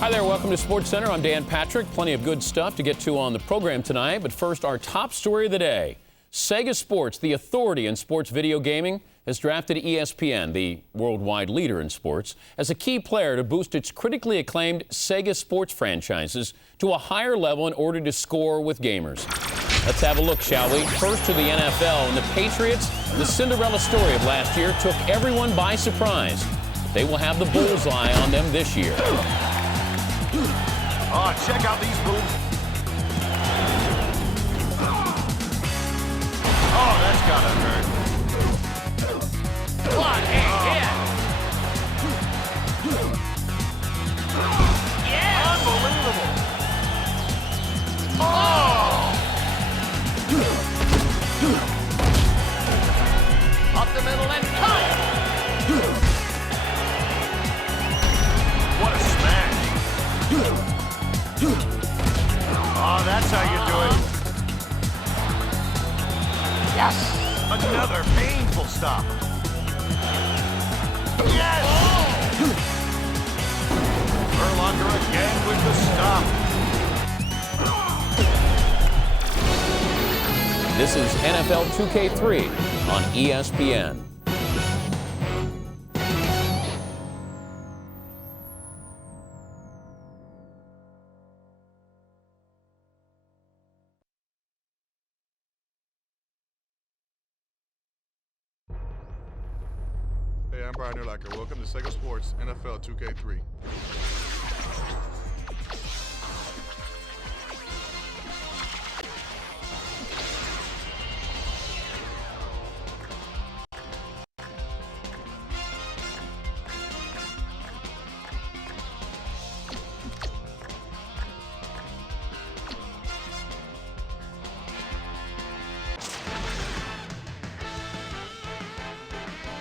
Hi there, welcome to Sports Center. I'm Dan Patrick. Plenty of good stuff to get to on the program tonight. But first, our top story of the day. Sega Sports, the authority in sports video gaming, has drafted ESPN, the worldwide leader in sports, as a key player to boost its critically acclaimed Sega Sports franchises to a higher level in order to score with gamers. Let's have a look, shall we? First to the NFL, and the Patriots, the Cinderella story of last year, took everyone by surprise. They will have the bullseye on them this year. Oh, check out these moves. Oh, that's gotta hurt. What a hit! Yes! Unbelievable! Oh! Up the middle and cut! What a smash! Oh, that's how you do it. Yes! Another painful stop. Yes! Oh! Erlanger again with the stop. This is NFL 2K3 on ESPN. Hey, I'm Brian Urlacher. Welcome to Sega Sports NFL 2K3.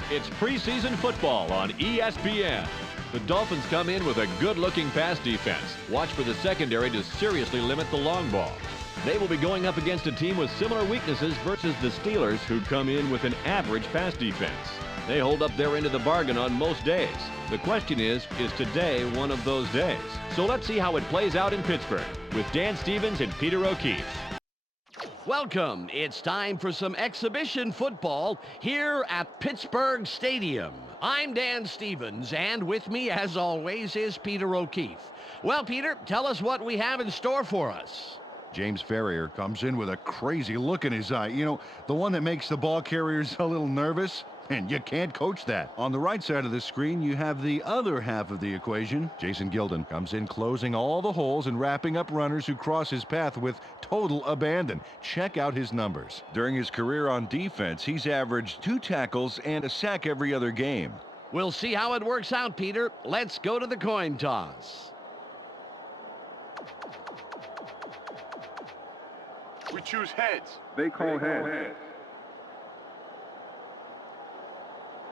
It's preseason football on ESPN. The Dolphins come in with a good-looking pass defense. Watch for the secondary to seriously limit the long ball. They will be going up against a team with similar weaknesses versus the Steelers, who come in with an average pass defense. They hold up their end of the bargain on most days. The question is today one of those days? So let's see how it plays out in Pittsburgh with Dan Stevens and Peter O'Keefe. Welcome. It's time for some exhibition football here at Pittsburgh Stadium. I'm Dan Stevens, and with me, as always, is Peter O'Keefe. Well, Peter, tell us what we have in store for us. James Ferrier comes in with a crazy look in his eye. You know, the one that makes the ball carriers a little nervous. And you can't coach that. On the right side of the screen, you have the other half of the equation. Jason Gilden comes in closing all the holes and wrapping up runners who cross his path with total abandon. Check out his numbers. During his career on defense, he's averaged 2 tackles and a sack every other game. We'll see how it works out, Peter. Let's go to the coin toss. We choose heads. They call heads.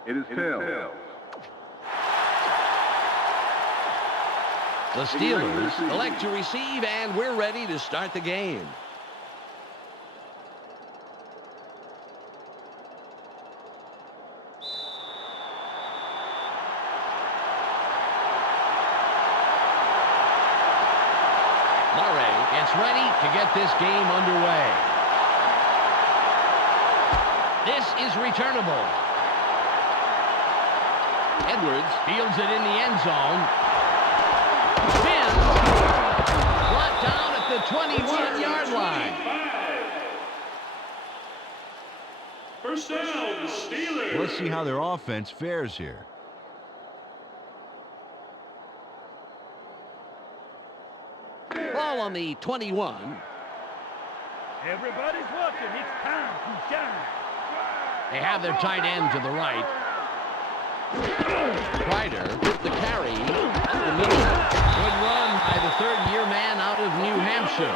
It is tails. The Steelers elect to receive, and we're ready to start the game. Murray gets ready to get this game underway. This is returnable. Edwards fields it in the end zone. Spins. Brought down at the 21-yard line. First down, the Steelers. Let's see how their offense fares here. Ball on the 21. Everybody's watching. It's time to shine. They have their tight end to the right. Ryder with the carry at the middle. Good run by the third-year man out of New Hampshire.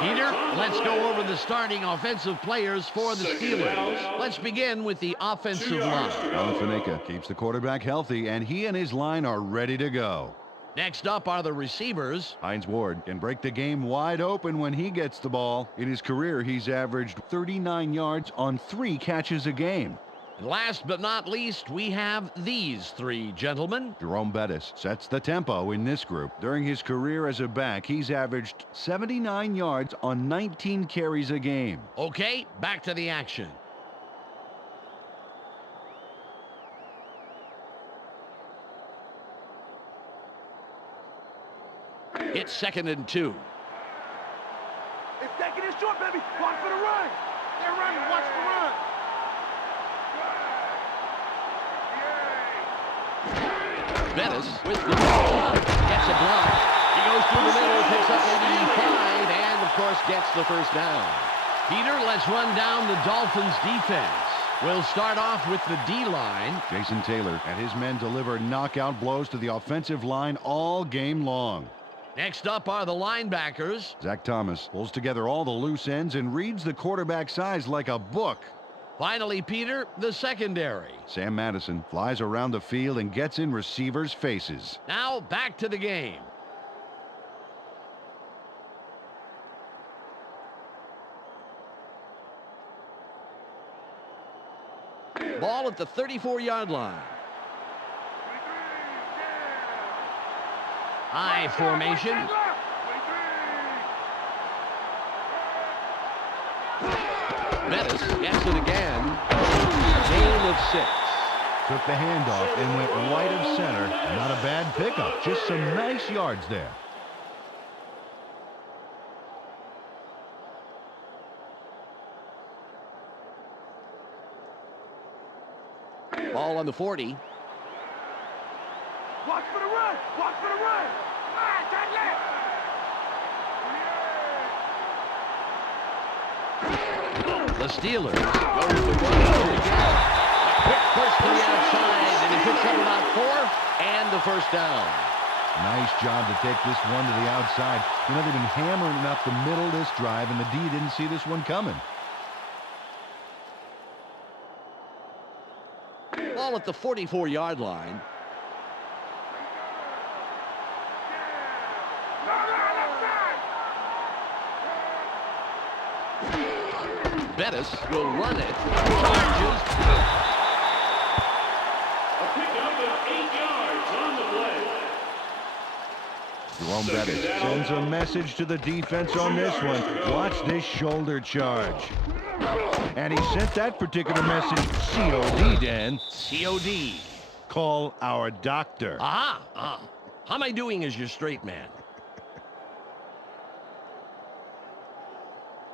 Peter, let's go over the starting offensive players for the Steelers. Let's begin with the offensive line. Alan Faneca keeps the quarterback healthy, and he and his line are ready to go. Next up are the receivers. Hines Ward can break the game wide open when he gets the ball. In his career, he's averaged 39 yards on 3 catches a game. And last but not least, we have these three gentlemen. Jerome Bettis sets the tempo in this group. During his career as a back, he's averaged 79 yards on 19 carries a game. Okay, back to the action. It's 2nd and 2. It's taking it short, baby. Watch for the run. They're running. Watch the run. Bettis with the ball. Gets a block. He goes through the middle, picks up maybe 5, and of course gets the first down. Peter, let's run down the Dolphins defense. We'll start off with the D-line. Jason Taylor and his men deliver knockout blows to the offensive line all game long. Next up are the linebackers. Zach Thomas pulls together all the loose ends and reads the quarterback's eyes like a book. Finally, Peter, the secondary. Sam Madison flies around the field and gets in receivers' faces. Now back to the game. Ball at the 34-yard line. High formation. Bettis gets it again. Gain of 6. Took the handoff and went right of center. Not a bad pickup. Just some nice yards there. Ball on the 40. Watch for the run. Watch for the run. Turn left. The Steelers go with the run again. A quick burst to the outside, and he picks up about 4 and the first down. Nice job to take this one to the outside. You know, they've been hammering it up the middle this drive, and the D didn't see this one coming. Ball at the 44-yard line. Bettis will run it. Charges. A pickup of 8 yards on the play. Jerome Bettis sends a message to the defense on this one. Watch this shoulder charge. And he sent that particular message COD, Dan. COD. Call our doctor. Aha. How am I doing as your straight man?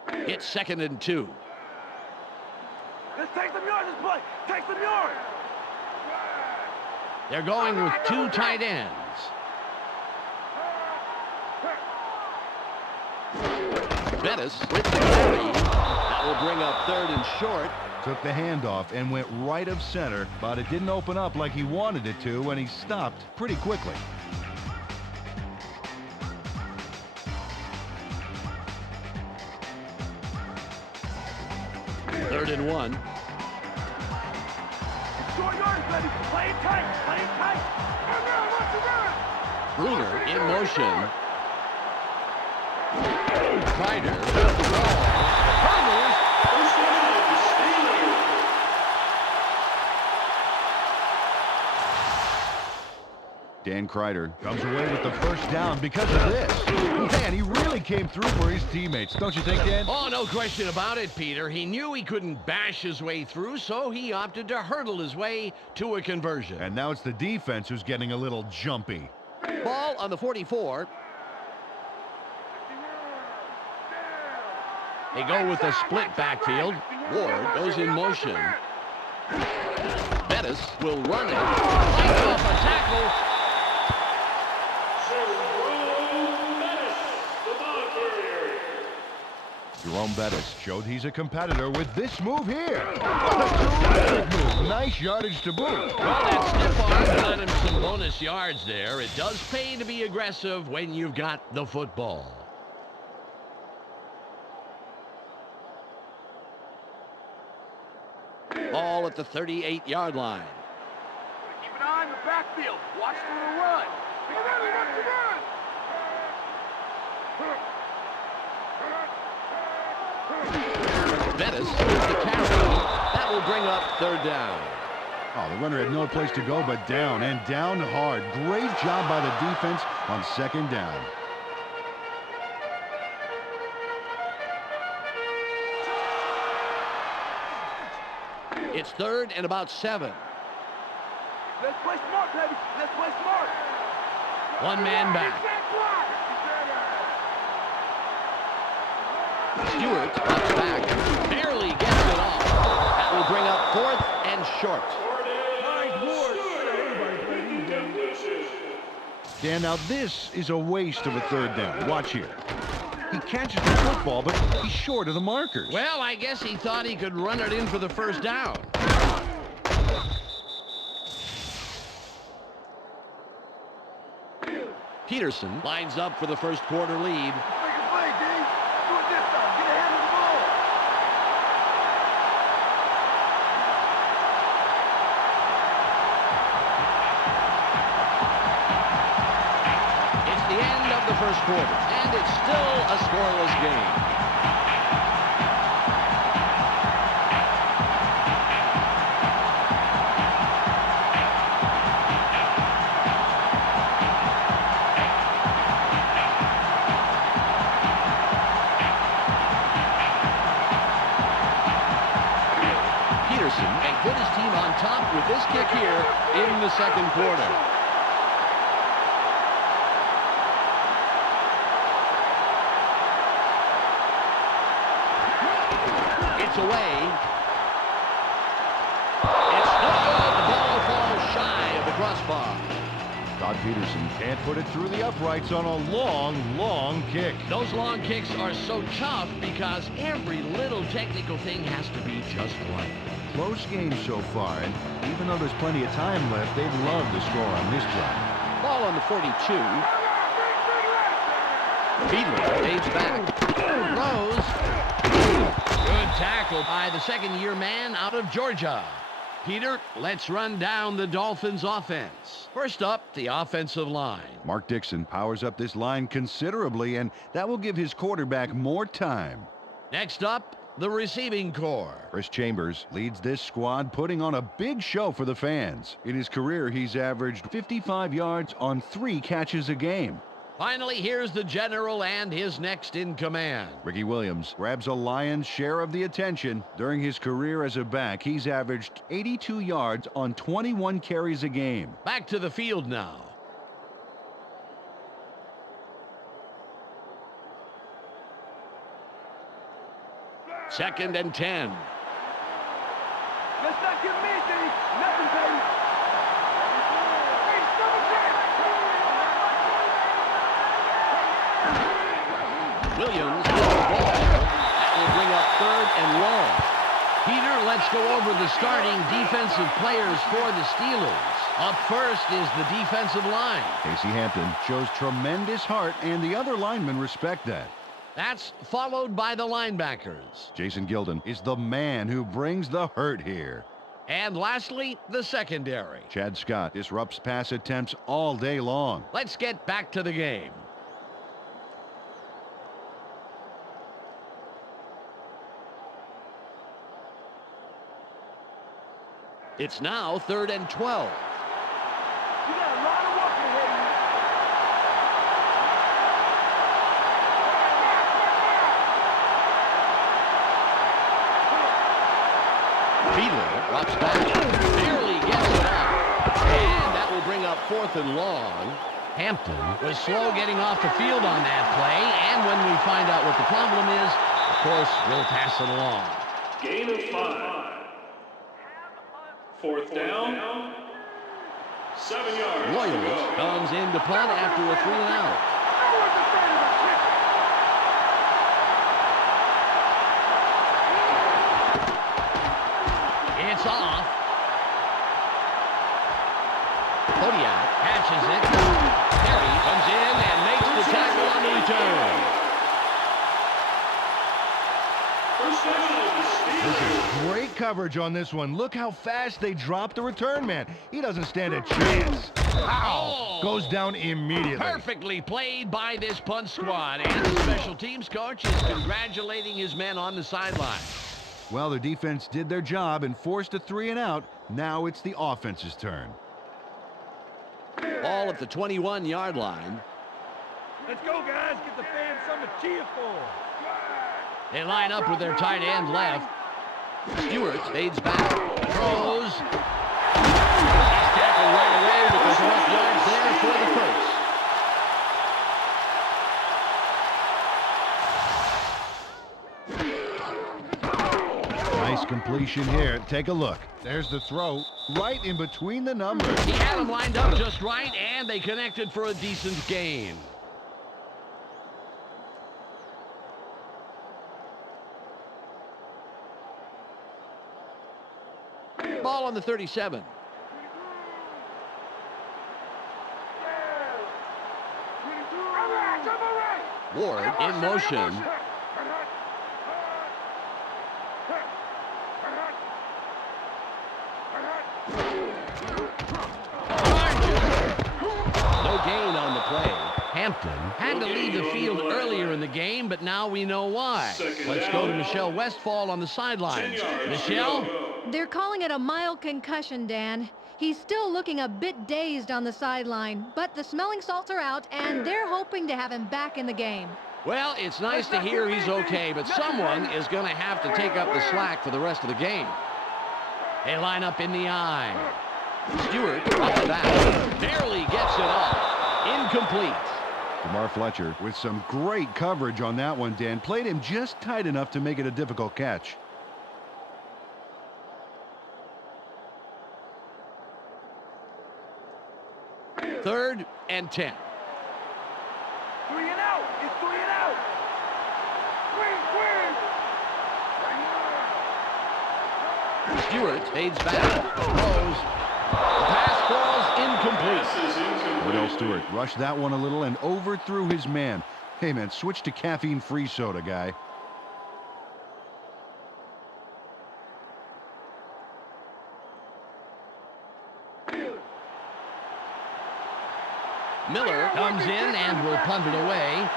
It's 2nd and 2. Let's take some yards this play. Take some yards. They're going with 2 tight ends. Bettis with the carry. That will bring up 3rd and short. Took the handoff and went right of center, but it didn't open up like he wanted it to, and he stopped pretty quickly. Third and 1. Short yards, baby. Play it tight. Play it tight. Bruner in motion. Kreider with the ball. Fumbles. Dan Kreider comes away with the first down because of this. Man, he really came through for his teammates. Don't you think, Dan? Oh, no question about it, Peter. He knew he couldn't bash his way through, so he opted to hurdle his way to a conversion. And now it's the defense who's getting a little jumpy. Ball on the 44. They go with a split backfield. Ward goes in motion. Bettis will run it. Fights off a tackle. Jerome Bettis showed he's a competitor with this move here. What a terrific move. Nice yardage to boot. Well, that stiff arm got him some bonus yards there. It does pay to be aggressive when you've got the football. Ball at the 38-yard line. Keep an eye on the backfield. Watch for the run. Watch the run. Bettis with the carry. That will bring up third down. Oh, the runner had no place to go but down, and down hard. Great job by the defense on second down. It's third and about 7. Let's play smart, baby. Let's play smart. One man back. Stewart drops back. Barely gets it off. That will bring up fourth and short. Dan, now this is a waste of a third down. Watch here. He catches the football, but he's short of the markers. Well, I guess he thought he could run it in for the first down. Peterson lines up for the first quarter lead. Make a play, D. Do it this time. Get ahead of the ball. It's the end of the first quarter, and it's still a scoreless game. Peterson can put his team on top with this kick here in the second quarter. It's away. It's no good. The ball falls shy of the crossbar. Todd Peterson can't put it through the uprights on a long, long kick. Those long kicks are so tough because every little technical thing has to be just right. Close game so far, and even though there's plenty of time left, they'd love to score on this drive. Ball on the 42. Fiedler fades back. Throws. Good tackle by the second-year man out of Georgia. Peter, let's run down the Dolphins' offense. First up, the offensive line. Mark Dixon powers up this line considerably, and that will give his quarterback more time. Next up, the receiving corps. Chris Chambers leads this squad, putting on a big show for the fans. In his career, he's averaged 55 yards on 3 catches a game. Finally, here's the general and his next in command. Ricky Williams grabs a lion's share of the attention. During his career as a back, he's averaged 82 yards on 21 carries a game. Back to the field now. Second and 10. Let's not get me, D. Nothing, baby. Hey, Williams gets the ball. That will bring up third and long. Peter, let's go over the starting defensive players for the Steelers. Up first is the defensive line. Casey Hampton shows tremendous heart, and the other linemen respect that. That's followed by the linebackers. Jason Gilden is the man who brings the hurt here. And lastly, the secondary. Chad Scott disrupts pass attempts all day long. Let's get back to the game. It's now third and 12. You got a lot of work ahead of you. Fiedler drops back. Barely gets it out. And that will bring up fourth and long. Hampton was slow getting off the field on that play. And when we find out what the problem is, of course, we'll pass it along. Gain of 5. Fourth down. 7 yards. Williams comes in to punt after a 3 and out. It's off. Kodiak catches it. Terry comes in and makes the tackle on the return. First down. This is great coverage on this one. Look how fast they drop the return man. He doesn't stand a chance. Ow! Goes down immediately. Perfectly played by this punt squad. And the special teams coach is congratulating his men on the sideline. Well, the defense did their job and forced a 3-and-out. Now it's the offense's turn. Ball at the 21-yard line. Let's go, guys. Get the fans something to cheer for. They line up with their tight end left. Stewart fades back, throws. He's tackled right away, but there's enough yards there for the Colts. Nice completion here. Take a look. There's the throw right in between the numbers. He had them lined up just right, and they connected for a decent gain. Ball on the 37. Ward in motion. No gain on the play. Hampton had to leave the field earlier in the game, but now we know why. Let's go to Michelle Westfall on the sidelines. Michelle? They're calling it a mild concussion, Dan. He's still looking a bit dazed on the sideline, but the smelling salts are out, and they're hoping to have him back in the game. Well, it's nice to hear he's okay, but someone is going to have to take up the slack for the rest of the game. They line up in the eye. Stewart drops back. Barely gets it off. Incomplete. Jamar Fletcher with some great coverage on that one, Dan. Played him just tight enough to make it a difficult catch. Third and 10. 3-and-out. It's 3-and-out. Stewart fades back. Throws. The pass falls incomplete. Odell Stewart rushed that one a little and overthrew his man. Hey, man, switch to caffeine-free soda, guy. Miller comes in and will punt it away.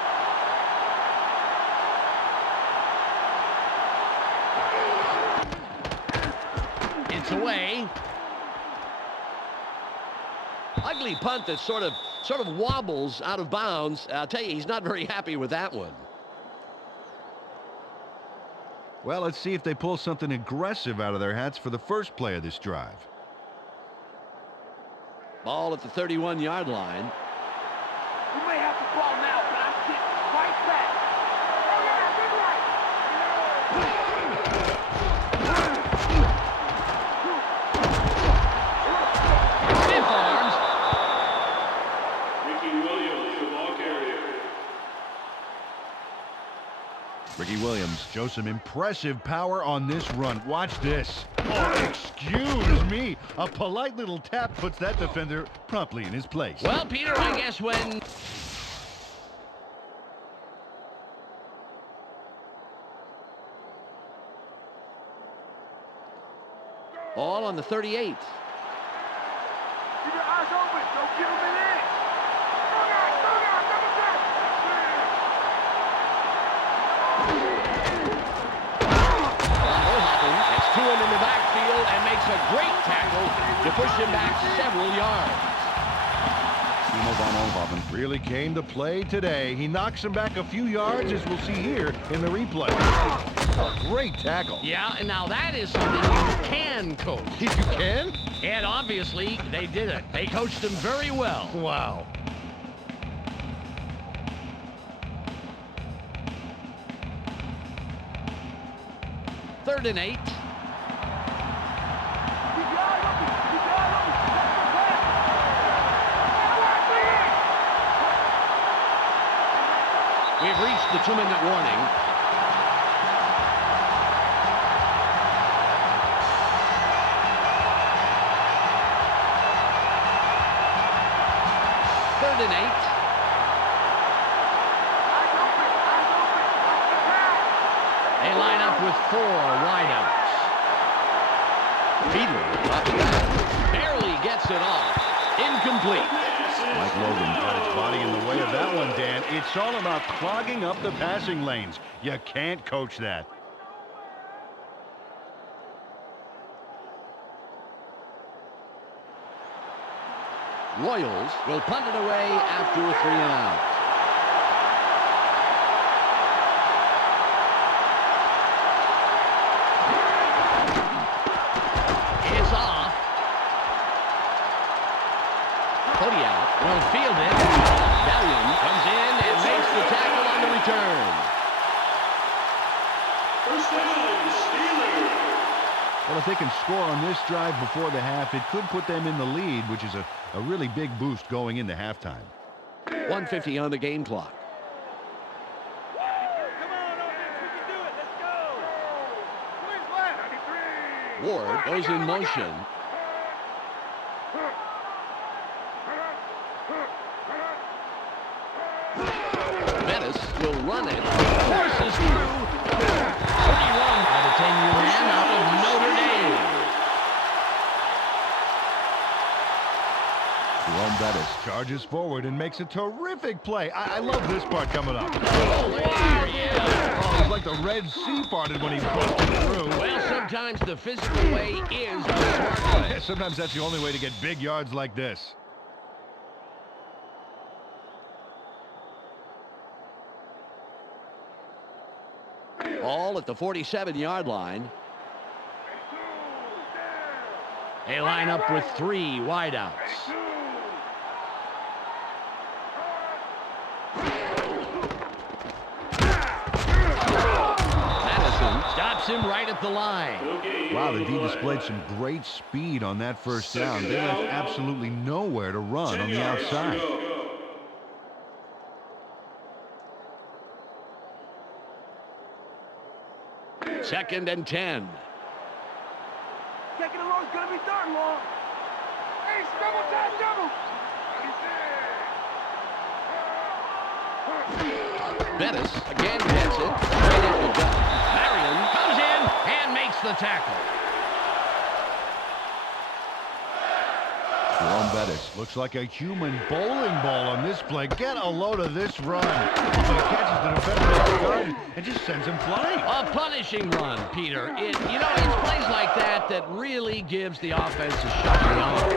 It's away. Ugly punt that sort of wobbles out of bounds. I'll tell you, he's not very happy with that one. Well, let's see if they pull something aggressive out of their hats for the first play of this drive. Ball at the 31-yard line. We may have to ball now, but I'm getting right back. Stiff arms. Ricky Williams, the ball carrier. Ricky Williams shows some impressive power on this run. Watch this. Oh, excuse me. A polite little tap puts that defender promptly in his place. Well, Peter, I guess when... Ball on the 38. Keep your eyes open. Don't give him an inch. Gets to him in the backfield and makes a great tackle to push him back several yards. Timo von Oelhoffen really came to play today. He knocks him back a few yards, as we'll see here in the replay. A great tackle. Yeah, and now that is something you can coach. You can? And obviously, they did it. They coached him very well. Wow. Third and 8. We've reached the 2-minute warning. Third and 8. They line up with 4 wideouts. Peter drops back. Barely gets it off. Incomplete. Mike Logan got his body in the way of that one, Dan. It's all about clogging up the passing lanes. You can't coach that. Royals will punt it away after a 3-and-out. It's off. Kodiak will field it. Bellion comes in and makes the tackle on the return. First down, Steelers. Well, if they can score on this drive before the half, it could put them in the lead, which is a really big boost going into halftime. 1:50 on the game clock. Come on, offense, we can do it. Let's go. Where's left? Ward goes in motion. Bettis will run it. Forces through. 31 by the 10-year man out of Notre Dame. Jerome Bettis charges forward and makes a terrific play. I love this part coming up. Oh, yeah. Oh, it's like the Red Sea parted when he busted through. Well, sometimes the physical way is the smart way. Yeah, sometimes that's the only way to get big yards like this. All at the 47-yard line. They line up with 3 wideouts. Madison stops him right at the line. Wow, the D displayed some great speed on that first down. They left absolutely nowhere to run on the outside. Second and 10. Second and long is going to be third and long. Hey, double time, double. Bettis again gets it. Right at the gut. Marion comes in and makes the tackle. Jerome Bettis looks like a human bowling ball on this play. Get a load of this run. He catches the defender off guard and just sends him flying. A punishing run, Peter. It's plays like that that really gives the offense a shot.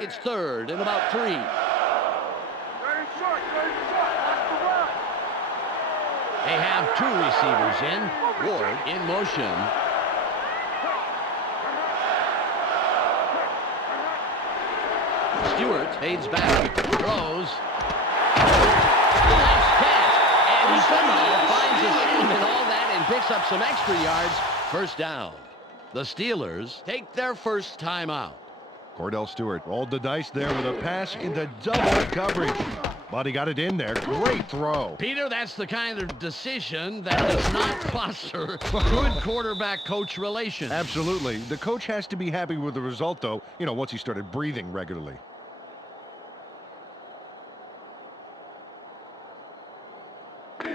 It's third and about 3. Very short, watch the run. They have 2 receivers in. Ward in motion. Stewart fades back, throws. Nice catch. And he somehow finds a seam and all that and picks up some extra yards. First down. The Steelers take their first timeout. Cordell Stewart rolled the dice there with a pass into double coverage. But he got it in there. Great throw. Peter, that's the kind of decision that does not foster good quarterback-coach relations. Absolutely. The coach has to be happy with the result, though, once he started breathing regularly.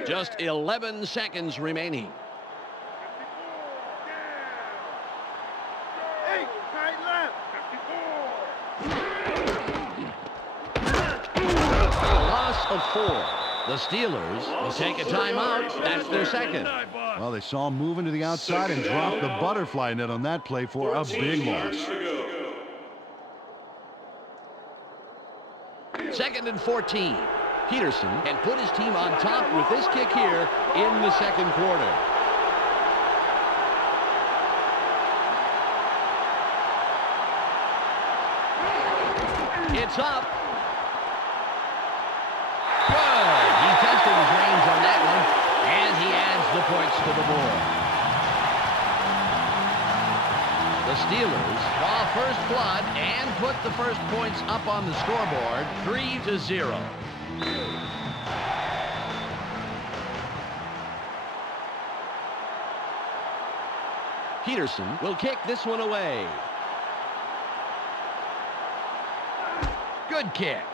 Just 11 seconds remaining. 8, right, left. Loss of 4. The Steelers will take a timeout. That's their second. Well, they saw him moving to the outside and dropped the butterfly net on that play for a big loss. Second and 14. Peterson can put his team on top with this kick here in the second quarter. It's up. Good. He tested his range on that one, and he adds the points to the board. The Steelers draw first blood and put the first points up on the scoreboard, 3-0. Peterson will kick this one away. Good kick.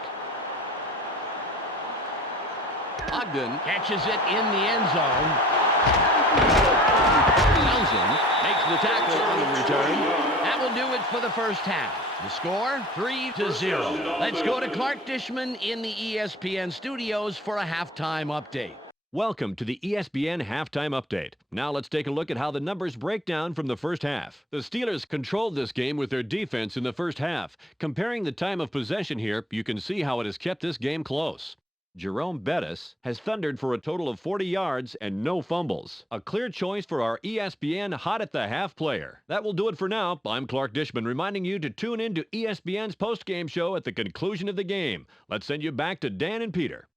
Ogden catches it in the end zone. Townsend makes the tackle on the return. That will do it for the first half. The score, 3-0. Let's go to Clark Dishman in the ESPN studios for a halftime update. Welcome to the ESPN Halftime Update. Now let's take a look at how the numbers break down from the first half. The Steelers controlled this game with their defense in the first half. Comparing the time of possession here, you can see how it has kept this game close. Jerome Bettis has thundered for a total of 40 yards and no fumbles. A clear choice for our ESPN Hot at the Half player. That will do it for now. I'm Clark Dishman reminding you to tune in to ESPN's post-game show at the conclusion of the game. Let's send you back to Dan and Peter.